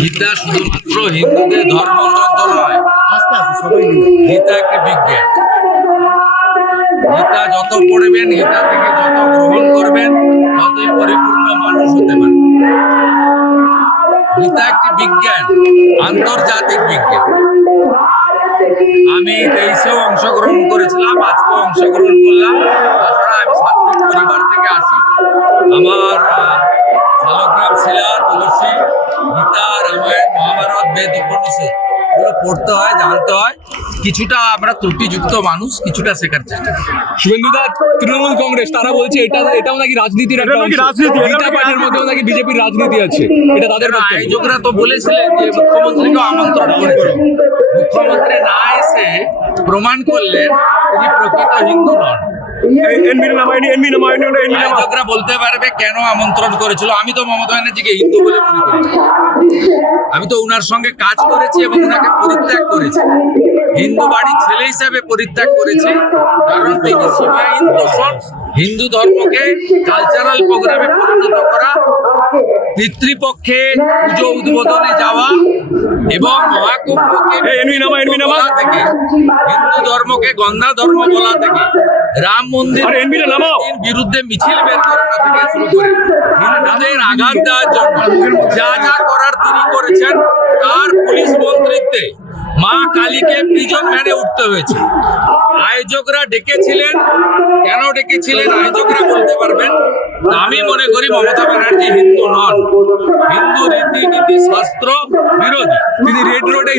গীতা শুধুমাত্র হিন্দুদের ধর্মগ্রন্থ নয়, গীতা একটি বিজ্ঞান। গীতা যত পড়বেন, গীতা থেকে যত গ্রহণ করবেন, ততই পরিপূর্ণ মানুষ হতে পারে। গীতা একটি বিজ্ঞান, আন্তর্জাতিক বিজ্ঞান। আমি 23-এও অংশগ্রহণ করেছিলাম, আজকেও অংশগ্রহণ করলাম। তাছাড়া আমি সাত্বিক পরিবার থেকে আসি। আমার শালগ্রাম, শিলা, তুলসী, গীতা, রামায়ণ, মহাভারত, বেদ, উপনিষদ এগুলো পড়তে হয়, জানতে হয়। কিছুটা আমরা ত্রুটিযুক্ত মানুষ, কিছুটা শেখার চেষ্টা করি। শুভেন্দু দা, তৃণমূল কংগ্রেস তারা বলছে এটাও নাকি রাজনীতির একটা অংশ। গীতা পাঠের মধ্যেও নাকি বিজেপির রাজনীতি আছে, এটা তাদের বক্তব্য। আয়োজকরা তো বলেছিলেন যে মুখ্যমন্ত্রীকেও আমন্ত্রণ করেছে। মুখ্যমন্ত্রী না এসে প্রমাণ করলেন তিনি প্রকৃত হিন্দু নন। আয়োজকরা বলতে পারবে কেন আমন্ত্রণ করেছিল। আমি তো মমতা ব্যানার্জিকে হিন্দু বলে মনে করি। আমি তো উনার সঙ্গে কাজ করেছি এবং উনাকে পরিত্যাগ করেছি। হিন্দু বাড়ির ছেলে হিসাবে পরিত্যাগ করেছি, কারণ তিনি সীমাহীন দোষণ, হিন্দু ধর্মকে কালচারাল প্রোগ্রামে পরিণত করা, পিতৃপক্ষে পুজো উদ্বোধনে যাওয়া এবং মহাকুম্ভকে বলা থেকে, হিন্দু ধর্মকে গন্ধা ধর্ম বলা থেকে, রাম মন্দির বিরুদ্ধে মিছিল বের করানো থেকে শুরু করে হিন্দুদের আঘাত দেওয়ার জন্য যা যা করার তিনি করেছেন, তার পুলিশ মন্ত্রিত্বে মা কালীকে প্রিজন ভ্যানে উঠতে হয়েছে। আয়োজকরা ডেকেছিলেন, কেন ডেকেছিলেন আয়োজকরা বলতে পারবেন। আমি মনে করি মমতা ব্যানার্জি হিন্দু নন, হিন্দু রীতিনীতি শাস্ত্র বিরোধী। তিনি রেড রোডে